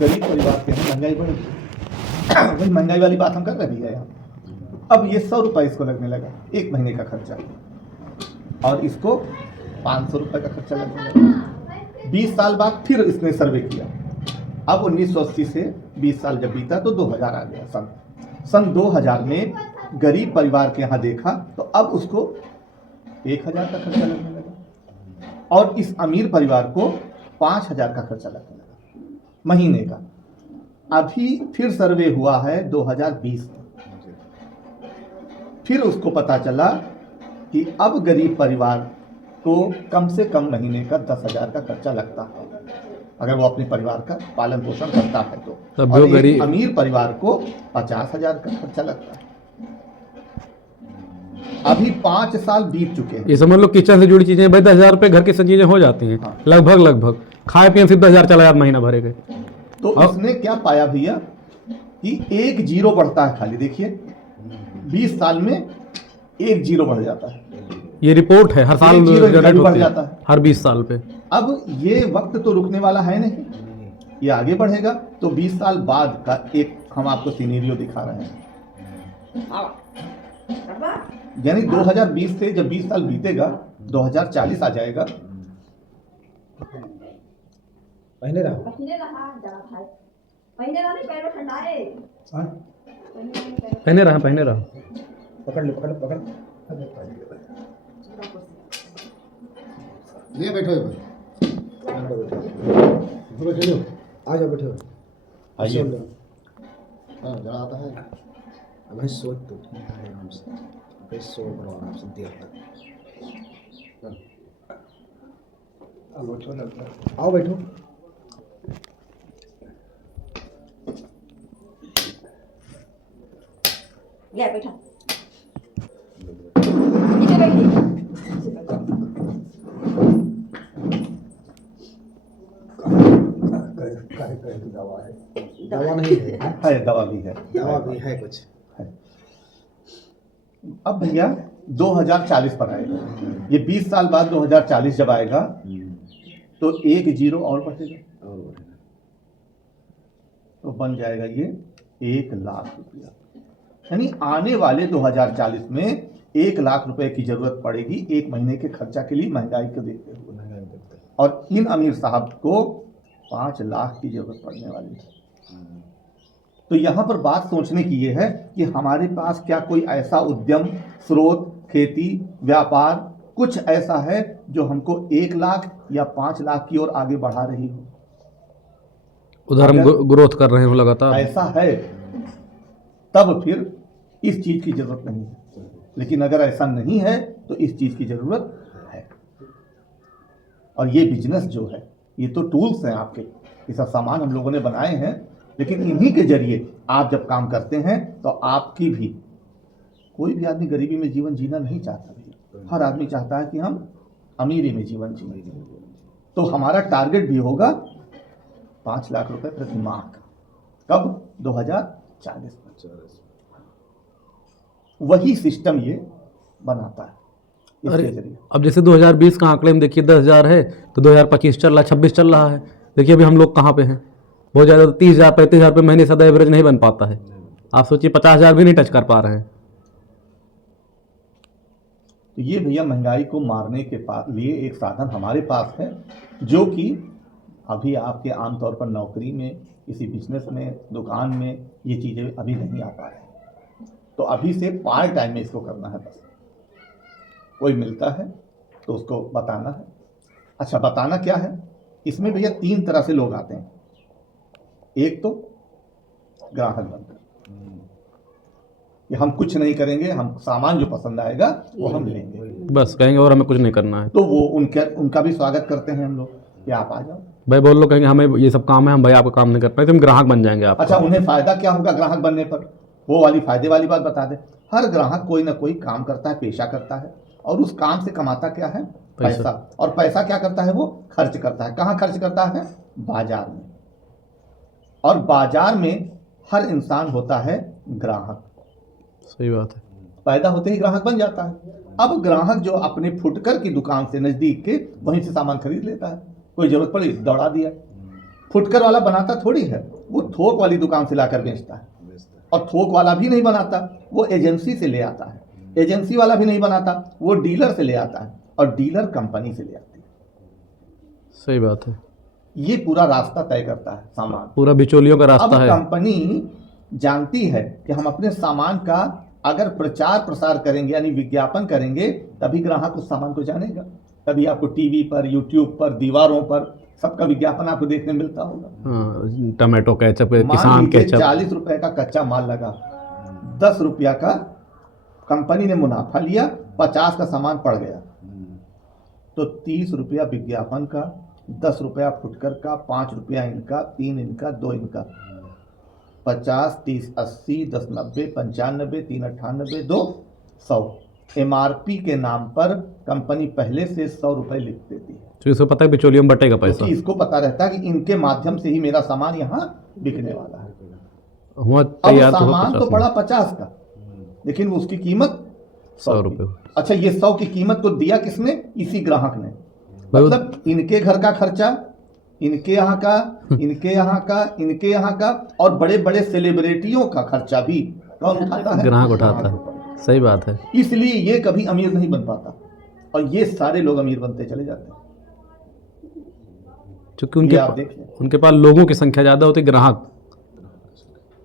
गरीब परिवार के हैं महंगाई बढ़ गई। वही महंगाई वाली बात हम कर रहे भैया यहाँ। अब ये 100 रुपये इसको लगने लगा 1 महीने का खर्चा, और इसको 500 रुपये का खर्चा लगने लगा। 20 साल बाद फिर इसने सर्वे किया। अब 1980 से 20 साल जब बीता तो 2000 आ गया। सन 2000 में गरीब परिवार के यहाँ देखा तो अब उसको 1000 का खर्चा लगने लगा, और इस अमीर परिवार को 5000 का खर्चा लगने लगा महीने का। अभी फिर सर्वे हुआ है 2020 में, फिर उसको पता चला कि अब गरीब परिवार को कम से कम महीने का 10,000 का खर्चा लगता है अगर वो अपने परिवार का पालन पोषण करता है तो। और एक अमीर परिवार को 50,000 का खर्चा लगता है। अभी 5 साल बीत चुके हैं। ये समझ लो किचन से जुड़ी चीजें भाई 10,000 रुपये घर की सब चीजें हो जाती हैं। हाँ। लगभग खाए पिए सिर्फ 10,000 चला जाता महीना भरे के। तो इसने क्या पाया भैया कि 1 जीरो बढ़ता है खाली। देखिए 20 साल में 1 जीरो बढ़ जाता है। ये रिपोर्ट है हर साल जनरेट बढ़ जाता है हर 20 साल पे। अब ये वक्त तो रुकने वाला है नहीं, ये आगे बढ़ेगा। तो 20 साल बाद का एक हम आपको सिनेरियो दिखा रहे हैं। यानी 2020 से जब 20 साल बीतेगा 2040 आ जाएगा। पहले रहा पहने रहा पकड़ ये बैठो चलो आ जाओ बैठो। आइए। हाँ जरा आता है। भाई सोच तो आराम से भाई सो करो आराम से देर तक। आओ बैठो। बैठा इधर बैठिए। दवा नहीं है दवा भी है। दवा भी है कुछ। अब भैया 2040 पर आएगा। ये 20 साल बाद 2040 जब आएगा तो 1 जीरो और बढ़ेगा तो बन जाएगा ये 1 लाख रुपया। यानी आने वाले 2040 में 1 लाख रुपए की जरूरत पड़ेगी 1 महीने के खर्चा के लिए, महंगाई को देखते हुए। और इन अमीर साहब को 5 लाख की जरूरत पड़ने वाली है। तो यहाँ पर बात सोचने की ये है कि हमारे पास क्या कोई ऐसा उद्यम, स्रोत, खेती, व्यापार कुछ ऐसा है जो हमको 1 लाख या 5 लाख की ओर आगे बढ़ा रही हो। उधर हम ग्रोथ कर रहे हो लगातार। ऐसा है तब फिर इस चीज की जरूरत नहीं है। लेकिन अगर ऐसा नहीं है तो इस चीज की जरूरत है। और ये बिजनेस जो है ये तो टूल्स हैं आपके, ये सब सामान हम लोगों ने बनाए हैं। लेकिन इन्हीं के जरिए आप जब काम करते हैं तो आपकी भी, कोई भी आदमी गरीबी में जीवन जीना नहीं चाहता भैया। हर आदमी चाहता है कि हम अमीरी में जीवन जिए। तो हमारा टारगेट भी होगा 5 लाख रुपए प्रति माह का। कब? 2040 में। वही सिस्टम ये बनाता है। अरे अब जैसे 2020 का आंकड़े में देखिए 10,000 है तो 2025 चल रहा है, 26 चल रहा है। देखिए अभी हम लोग कहाँ पे हैं। बहुत ज़्यादा 30,000 35,000 रुपये महीने सदा एवरेज नहीं बन पाता है। आप सोचिए 50,000 भी नहीं टच कर पा रहे हैं। तो ये भैया महंगाई को मारने के लिए एक साधन हमारे पास है जो कि अभी आपके आमतौर पर नौकरी में, किसी बिजनेस में, दुकान में ये चीज़ें अभी नहीं आ पा रही। तो अभी से पार्ट टाइम में इसको करना है। बस कोई मिलता है तो उसको बताना है। अच्छा बताना क्या है इसमें भैया? 3 तरह से लोग आते हैं। एक तो ग्राहक बनकर कि हम कुछ नहीं करेंगे, हम सामान जो पसंद आएगा वो हम लेंगे, बस कहेंगे और हमें कुछ नहीं करना है। तो वो उनका भी स्वागत करते हैं हम लोग कि आप आ जाओ। भाई बोल लो कहेंगे हमें ये सब काम है, हम भाई आपका काम नहीं कर पाए, तो हम ग्राहक बन जाएंगे आप। अच्छा उन्हें फायदा क्या होगा ग्राहक बनने पर? वो वाली फायदे वाली बात बता दे। हर ग्राहक कोई ना कोई काम करता है, पेशा करता है, और उस काम से कमाता क्या है? पैसा। और पैसा क्या करता है? वो खर्च करता है। कहाँ खर्च करता है? बाजार में। और बाजार में हर इंसान होता है ग्राहक। सही बात है। पैदा होते ही ग्राहक बन जाता है। अब ग्राहक जो अपने फुटकर की दुकान से नजदीक के वहीं से सामान खरीद लेता है, कोई जरूरत पड़ी दौड़ा दिया। फुटकर वाला बनाता थोड़ी है, वो थोक वाली दुकान से लाकर बेचता है। और थोक वाला भी नहीं बनाता, वो एजेंसी से ले आता है। एजेंसी वाला भी नहीं बनाता, वो डीलर से ले आता है, और डीलर कंपनी से ले आती है। सही बात है, ये पूरा रास्ता तय करता है सामान। पूरा बिचौलियों का अब रास्ता है। कंपनी जानती है कि हम अपने सामान का अगर प्रचार प्रसार करेंगे, यानी विज्ञापन करेंगे, तभी ग्राहक उस सामान को जानेगा। तभी आपको टीवी पर, यूट्यूब पर, दीवारों पर सबका विज्ञापन आपको देखने मिलता होगा। हाँ, टमाटो केचप, मान किसान लीजिए केचप। 40 रुपए का कच्चा माल लगा, 10 रुपया का कंपनी ने मुनाफा लिया, 50 का सामान पड़ गया, तो 30 रुपया विज्ञापन का, 10 रुपया फुटकर का, 5 रुपया इनका, 3 इनका, 2 इनका, 50, 30, 80, 10, 90, 95, 3, 98, 2, 100। MRP के नाम पर कंपनी पहले से 100 रुपए लिख देती है, तो इसको पता है बिचौलियों में बटेगा पैसा। क्योंकि इसको पता रहता है कि इनके माध्यम से ही मेरा सामान यहाँ बिकने वाला है। हुआ अब तैयार तो हो सामान 50 तो में। पड़ा 50 का, लेकिन उसकी कीमत 100 रुपए। अच्छा, ये 100 की कीमत को दिया किसने? इसी ग्राहक ने। भाई वो- मतलब इनके घर का खर्चा, इनके यहाँ का, इनके यहाँ का, इनके यहाँ का, और बड़े बड़े सेलिब्रिटियों का खर्चा भी कौन उठाता है? ग्राहक उठाता है। सही बात है। इसलिए ये कभी अमीर नहीं बन पाता, और ये सारे लोग अमीर बनते चले जाते हैं। क्योंकि ये आप देखिए। उनके पास लोगों की संख्या ज़्यादा होती, ग्राहक।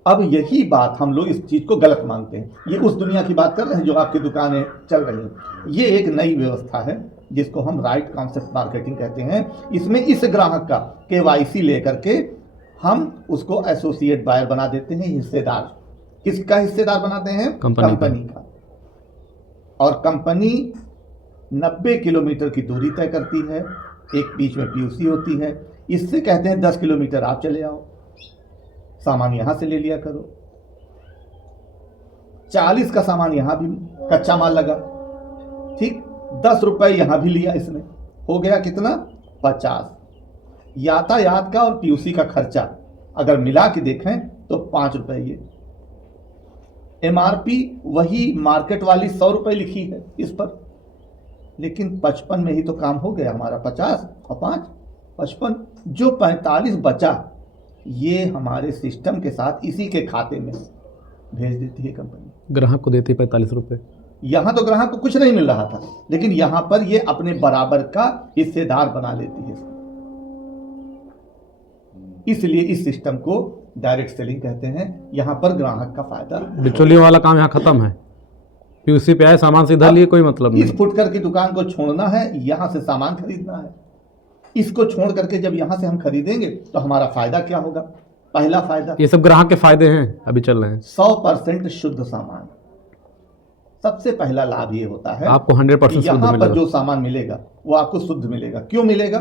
अब यही बात हम लोग इस चीज को गलत मानते हैं। ये उस दुनिया की बात कर रहे हैं जो आपकी दुकानें चल रही हैं। ये एक नई व्यवस्था है जिसको हम राइट कॉन्सेप्ट मार्केटिंग कहते हैं। इसमें इस ग्राहक का KYC लेकर के हम उसको एसोसिएट बायर बना देते हैं, हिस्सेदार। किसका हिस्सेदार बनाते हैं? कंपनी का। और कंपनी 90 किलोमीटर की दूरी तय करती है, एक बीच में PUC होती है। इससे कहते हैं 10 किलोमीटर आप चले आओ, सामान यहां से ले लिया करो। 40 का सामान यहां भी कच्चा माल लगा, ठीक, 10 रुपए यहां भी लिया इसने, हो गया कितना? 50। यातायात का और PUC का खर्चा अगर मिला के देखें तो 5 रुपए। ये MRP वही मार्केट वाली 100 रुपए लिखी है इस पर, लेकिन 55 में ही तो काम हो गया हमारा। 50 और 5 55, जो 45 बचा ये हमारे सिस्टम के साथ इसी के खाते में भेज देती है कंपनी। ग्राहक को देती 45 रुपये। यहां तो ग्राहक को कुछ नहीं मिल रहा था, लेकिन यहां पर ये अपने बराबर का हिस्सेदार बना लेती है इसको। इसलिए इस सिस्टम को डायरेक्ट सेलिंग कहते हैं। यहां पर ग्राहक का फायदा। बिचौलियों वाला काम यहाँ खत्म है। PUC पे आए, सामान सीधा लिए, कोई मतलब नहीं। इस फुटकर की दुकान को छोड़ना है, यहां से सामान खरीदना है। इसको छोड़ करके जब यहां से हम खरीदेंगे तो हमारा फायदा क्या होगा? पहला फायदा, ये सब ग्राहक के फायदे हैं, अभी चल रहे हैं। 100% शुद्ध सामान। सबसे पहला लाभ ये होता है आपको 100% शुद्ध यहाँ पर मिलेगा। जो सामान मिलेगा वो आपको शुद्ध मिलेगा। क्यों मिलेगा?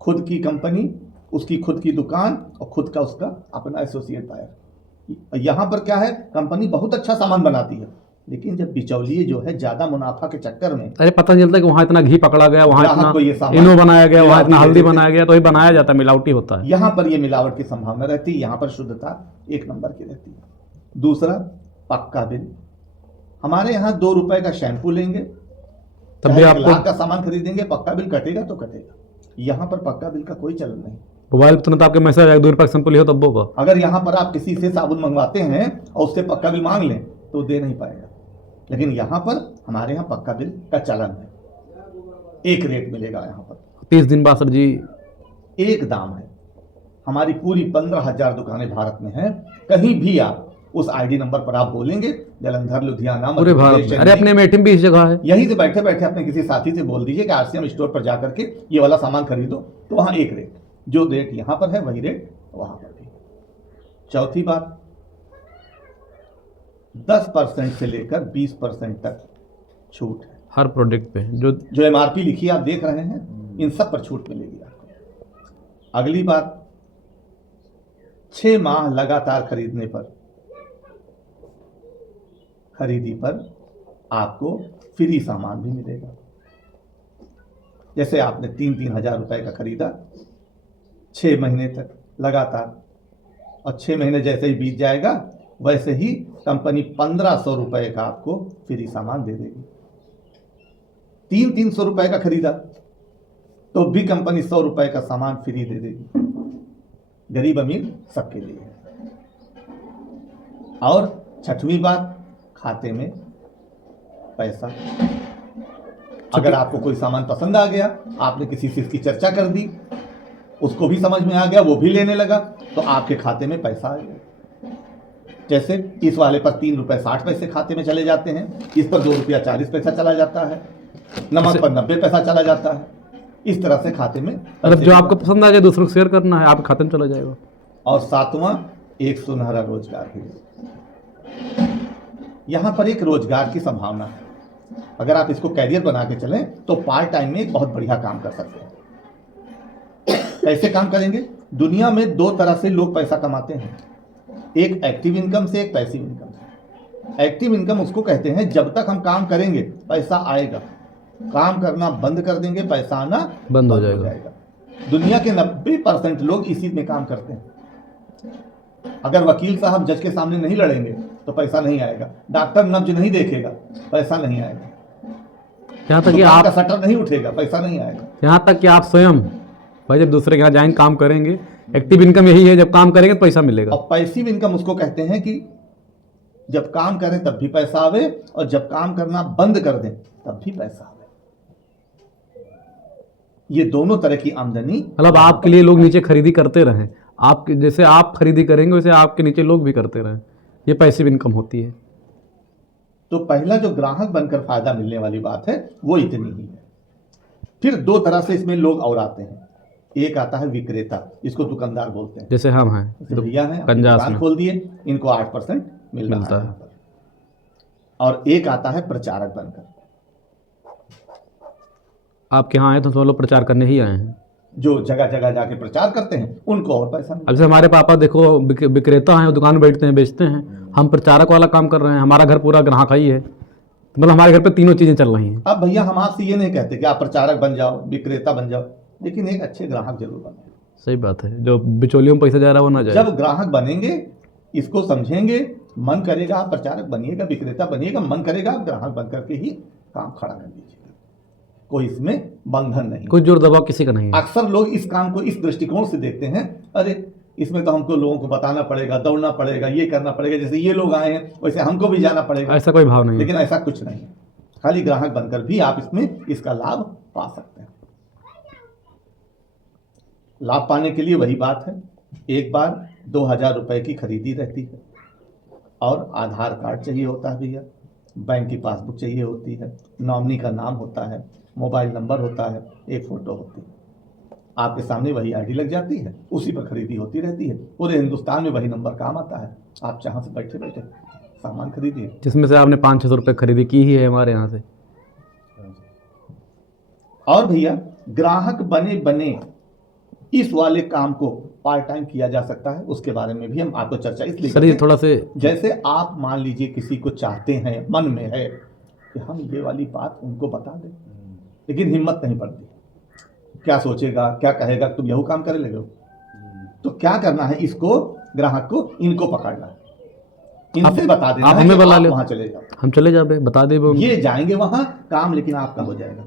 खुद की कंपनी, उसकी खुद की दुकान और खुद का उसका अपना एसोसिएट बायर। यहाँ पर क्या है, कंपनी बहुत अच्छा सामान बनाती है, लेकिन जब बिचौलिए जो है ज्यादा मुनाफा के चक्कर में अरे पता नहीं चलता कि वहाँ इतना घी पकड़ा गया, वहाँ ग्राहक को ये इतना सामान इनो बनाया गया, वहाँ इतना मिलावटी हल्दी दे देते बनाया गया, तो ये बनाया जाता है, मिलावटी होता है। यहाँ पर ये मिलावट की संभावना रहती है। यहाँ पर शुद्धता 1 नंबर की रहती है। दूसरा, पक्का बिल। हमारे यहाँ 2 रुपए का शैम्पू लेंगे, तब भी चाहे आपको 1 लाख का सामान खरीदेंगे, पक्का बिल कटेगा तो कटेगा। यहाँ पर पक्का बिल का कोई चलन नहीं। मोबाइल पर तुरंत आपके मैसेज आएगा, 2 रुपये का सैंपल हो तब होगा। अगर यहाँ पर आप किसी से साबुन मंगवाते हैं और उससे पक्का बिल मांग लें तो दे नहीं पाएगा, लेकिन यहाँ पर हमारे यहाँ पक्का बिल का चलन है। एक रेट मिलेगा यहाँ पर, 30 दिन बाद सर जी एक दाम है। हमारी पूरी 15,000 दुकानें भारत में हैं। कहीं भी आप उस ID नंबर पर आप बोलेंगे, जलंधर, लुधियाना, पूरे मध्य भारत प्रदेश, में। अरे अपने अमेठी में भी इस जगह है। यहीं से बैठे बैठे अपने किसी साथी से बोल दीजिए कि RCM स्टोर पर जाकर के ये वाला सामान खरीदो, तो वहाँ एक रेट, जो रेट यहाँ पर है वही रेट वहाँ पर भी। चौथी बात, 10% से लेकर 20% तक छूट है। हर प्रोडक्ट पे जो MRP लिखी आप देख रहे हैं, इन सब पर छूट मिलेगी आपको। अगली बात, 6 माह लगातार खरीदने पर, खरीदी पर आपको फ्री सामान भी मिलेगा। जैसे आपने 3-3 हजार रुपए का खरीदा 6 महीने तक लगातार, और 6 महीने जैसे ही बीत जाएगा वैसे ही कंपनी 1500 रुपए का आपको फ्री सामान दे देगी। 300-300 रुपए का खरीदा तो भी कंपनी 100 रुपए का सामान फ्री दे देगी। गरीब अमीर सबके लिए है। और छठवीं बात, खाते में पैसा। अगर आपको कोई सामान पसंद आ गया, आपने किसी से इसकी चर्चा कर दी, उसको भी समझ में आ गया, वो भी लेने लगा, तो आपके खाते में पैसा आ गया। जैसे इस वाले पर 3 रुपए 60 पैसे खाते में चले जाते हैं, इस पर 2 रुपया 40 पैसा चला जाता है, नमक पर 90 पैसा चला जाता है। इस तरह से खाते में मतलब जो आपको पसंद आ जाए दूसरों को शेयर करना है, आपके खाते में चला जाएगा। और 7वां, एक सुनहरा रोजगार भी। यहां पर एक रोजगार की संभावना है। अगर आप इसको कैरियर बना के चलें तो पार्ट टाइम में एक बहुत बढ़िया काम कर सकते हैं। कैसे काम करेंगे? दुनिया में 2 तरह से लोग पैसा कमाते हैं, एक एक्टिव इनकम से, एक पैसिव इनकम से। एक्टिव इनकम उसको कहते हैं जब तक हम काम करेंगे पैसा आएगा, काम करना बंद कर देंगे पैसा आना बंद हो जाएगा। दुनिया के 90% लोग इसी में काम करते हैं। अगर वकील साहब जज के सामने नहीं लड़ेंगे तो पैसा नहीं आएगा, डॉक्टर नब्ज नहीं देखेगा पैसा नहीं आएगा, यहाँ तक कि दुकान आप का शटर नहीं उठेगा पैसा नहीं आएगा। यहाँ तक कि आप स्वयं भाई जब दूसरे के यहाँ जाएंगे काम करेंगे, एक्टिव इनकम यही है, जब काम करेंगे तो पैसा मिलेगा। और पैसिव इनकम उसको कहते हैं कि जब काम करें तब भी पैसा आवे और जब काम करना बंद कर दें तब भी पैसा आवे। ये दोनों तरह की आमदनी, मतलब आपके लिए लोग नीचे खरीदी करते रहें, आपके जैसे आप खरीदी करेंगे वैसे आपके नीचे लोग भी करते रहें, ये पैसिव इनकम होती है। तो पहला जो ग्राहक बनकर फायदा मिलने वाली बात है वो इतनी ही है। फिर 2 तरह से इसमें लोग और आते हैं। एक आता है विक्रेता, इसको दुकानदार बोलते हैं, जैसे हम हैं जैसे भैया हैं, अपनी कंजास दुकान में खोल दिए, इनको 8% मिलता मिलता है। है। और एक आता है प्रचारक बनकर। आपके यहाँ आए तो सब लोग प्रचार करने ही आए हैं। जो जगह जगह जाके प्रचार करते हैं उनको और पैसा मिलता अब जैसे हमारे पापा देखो विक्रेता हैं, दुकान बैठते हैं बेचते हैं, हम प्रचारक वाला काम कर रहे हैं, हमारा घर पूरा ग्राहक ही है, मतलब हमारे घर पे तीनों चीज़ें चल रही हैं। है। अब भैया हम आपसे ये नहीं कहते कि आप प्रचारक बन जाओ, विक्रेता बन जाओ, लेकिन एक अच्छे ग्राहक जरूर बने। सही बात है, जो बिचौलियों में पैसा जा रहा है वो ना जाए। जब ग्राहक बनेंगे, इसको समझेंगे, मन करेगा आप प्रचारक बनिएगा, विक्रेता बनिएगा, मन करेगा आप ग्राहक बन करके ही काम खड़ा कर दीजिएगा। कोई इसमें बंधन नहीं। कोई जोर दबाव किसी का नहीं है। अक्सर लोग इस काम को इस दृष्टिकोण से देखते हैं, अरे इसमें तो हमको लोगों को बताना पड़ेगा, दौड़ना पड़ेगा, ये करना पड़ेगा, जैसे ये लोग आए हैं वैसे हमको भी जाना पड़ेगा। ऐसा कोई भाव नहीं है। लेकिन ऐसा कुछ नहीं है, खाली ग्राहक बनकर भी आप इसमें इसका लाभ पा सकते हैं। लाभ पाने के लिए वही बात है, एक बार 2000 रुपए की खरीदी रहती है और आधार कार्ड चाहिए होता है भैया, बैंक की पासबुक चाहिए होती है, नॉमिनी का नाम होता है, मोबाइल नंबर होता है, एक फ़ोटो होती है। आपके सामने वही आईडी लग जाती है, उसी पर खरीदी होती रहती है। पूरे हिंदुस्तान में वही नंबर काम आता है, आप जहाँ से बैठे बैठे सामान खरीदिए। जिसमें से आपने 500-600 रुपये खरीदी की ही है हमारे यहाँ से। और भैया ग्राहक बने बने इस वाले काम को पार्ट टाइम किया जा सकता है, उसके बारे में भी हम आपको चर्चा इसलिए सर ये थोड़ा से जैसे आप मान लीजिए किसी को चाहते हैं, मन में है कि हम ये वाली बात उनको बता दें, लेकिन हिम्मत नहीं पड़ती, क्या सोचेगा, क्या कहेगा, तुम यही काम करे लगे हो। तो क्या करना है, इसको ग्राहक को इनको पकड़ना है, इनसे बता देना आप है हमें कि बुला आप ले, वहाँ चले जाओ, हम चले जाए, बता दे वो। ये जाएंगे वहाँ, काम लेकिन आपका हो जाएगा।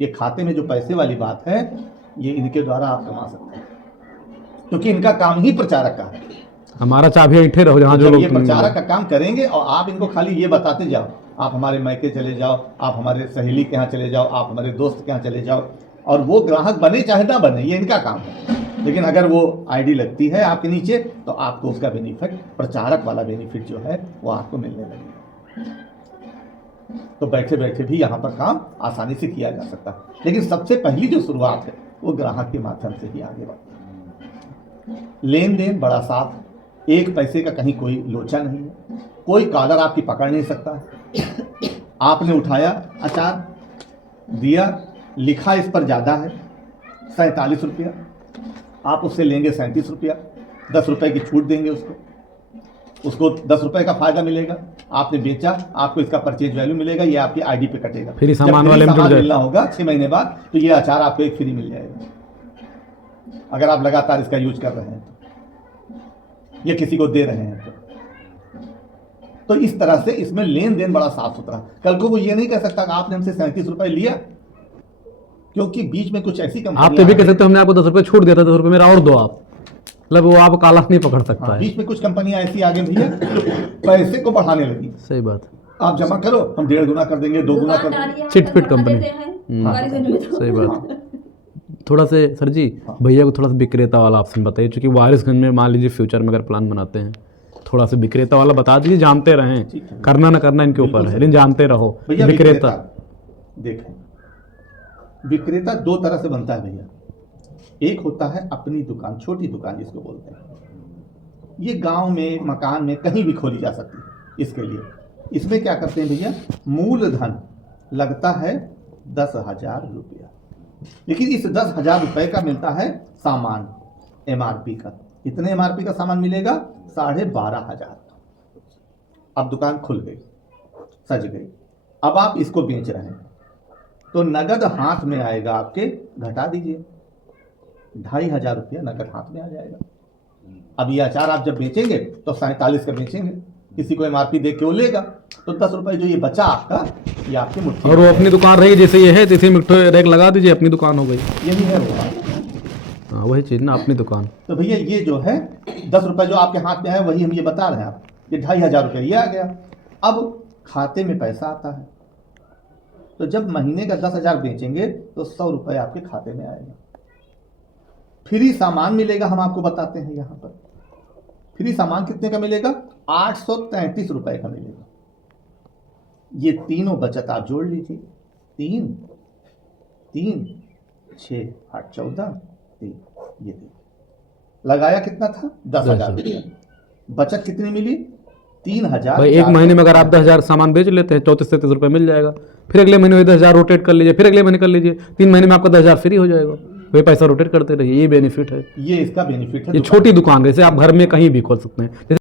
ये खाते में जो पैसे वाली बात है, ये इनके द्वारा आप कमा सकते हैं, क्योंकि इनका काम ही प्रचारक का है। हमारा चाबी ऐठे रहो जहाँ जो जब लोग ये प्रचारक का काम करेंगे और आप इनको खाली ये बताते जाओ, आप हमारे मायके चले जाओ, आप हमारे सहेली के यहाँ चले जाओ, आप हमारे दोस्त के यहाँ चले जाओ, और वो ग्राहक बने चाहे ना बने, ये इनका काम है। लेकिन अगर वो आईडी लगती है आपके नीचे तो आपको उसका बेनिफिट, प्रचारक वाला बेनिफिट जो है वो आपको मिलने लगेगा। तो बैठे बैठे भी यहाँ पर काम आसानी से किया जा सकता है। लेकिन सबसे पहली जो शुरुआत है वो ग्राहक के माध्यम से ही आगे बढ़ती है। लेन देन बड़ा साफ, एक पैसे का कहीं कोई लोचा नहीं है, कोई कॉलर आपकी पकड़ नहीं सकता है। आपने उठाया, अचार दिया, लिखा इस पर ज़्यादा है 47 रुपया, आप उससे लेंगे 37 रुपया, 10 रुपये की छूट देंगे उसको 10 रुपये का फायदा मिलेगा। आपने बेचा, आपको इसका परचेज वैल्यू मिलेगा, ये आपकी आईडी पे कटेगा। फिर सामान जब वाले में जुड़ जाए, मिलना होगा 6 महीने बाद, तो ये अचार आपको एक फ्री मिल जाएगा, अगर आप लगातार इसका यूज कर रहे हैं तो, या किसी को दे रहे हैं तो इस तरह से इसमें लेन देन बड़ा साफ सुथरा। कल को वो ये नहीं कह सकता कि आपने हमसे 37 रुपये लिया क्योंकि बीच में कुछ ऐसी आप तो भी कह सकते हो हमने आपको 10 रुपये छूट दिया था, 10 रुपये मेरा और दो आप, मतलब वो आप काला नहीं पकड़ सकता हाँ, है। बीच में कुछ कंपनियां ऐसी आ गई भैया जो पैसे को बढ़ाने लगी। सही बात। आप जमा करो, हम 1.5 गुना कर देंगे, 2 गुना कर देंगे। दुकानदारी यहाँ चिट पे फिट बढ़ा कंपनी। देते हैं, हमारे दिन में तो। सही बात। थोड़ा से सर जी भैया को थोड़ा सा विक्रेता वाला ऑप्शन बताइए, क्योंकि वारिसगंज में मान लीजिए फ्यूचर में अगर प्लान बनाते हैं, थोड़ा सा विक्रेता वाला बता दीजिए, जानते रहें, ठीक है। करना ना करना इनके ऊपर है, लेकिन जानते रहो। भैया विक्रेता देखें, विक्रेता 2 तरह से बनता है भैया। एक होता है अपनी दुकान, छोटी दुकान जिसको बोलते हैं, ये गांव में, मकान में, कहीं भी खोली जा सकती है। इसके लिए इसमें क्या करते हैं भैया, मूलधन लगता है 10,000 रुपया, लेकिन इस 10,000 रुपये का मिलता है सामान MRP का। कितने MRP का सामान मिलेगा? 12,500। अब दुकान खुल गई, सज गई, अब आप इसको बेच रहे हैं, तो नगद हाथ में आएगा आपके, घटा दीजिए, 2,500 रुपया नगद हाथ में आ जाएगा। अब ये अचार आप जब बेचेंगे तो 47 का बेचेंगे, किसी को MRP देख के वो लेगा, तो 10 रुपये जो ये बचा आपका, ये आपकी मुट्ठी और में वो अपनी दुकान रही जैसे ये है, जैसे मिट्टो रैक लगा दीजिए, अपनी दुकान हो गई। यही है वो बात। हाँ वही चीज़ ना, अपनी दुकान। तो भैया ये जो है 10 रुपये जो आपके हाथ में है, वही हम ये बता रहे हैं आप, ये 2,500 रुपये ये आ गया। अब खाते में पैसा आता है, तो जब महीने का 10,000 बेचेंगे तो 100 रुपये आपके खाते में आएगा। फ्री सामान मिलेगा, हम आपको बताते हैं यहाँ पर फ्री सामान कितने का मिलेगा? 833 रुपये का मिलेगा। ये तीनों बचत आप जोड़ लीजिए, 3 3 6 8 14 3, ये लगाया कितना था? 10,000 रुपया। बचत कितनी मिली? 3,000। भाई एक महीने में अगर आप 10,000 सामान बेच लेते हैं, 34-37 रुपये मिल जाएगा। फिर अगले महीने में 10,000 रोटेट कर लीजिए, फिर अगले महीने कर लीजिए, 3 महीने में आपका 10,000 फ्री हो जाएगा। वही पैसा रोटेट करते रहिए, ये बेनिफिट है। ये इसका बेनिफिट है। ये छोटी दुकान है, जैसे आप घर में कहीं भी खोल सकते हैं।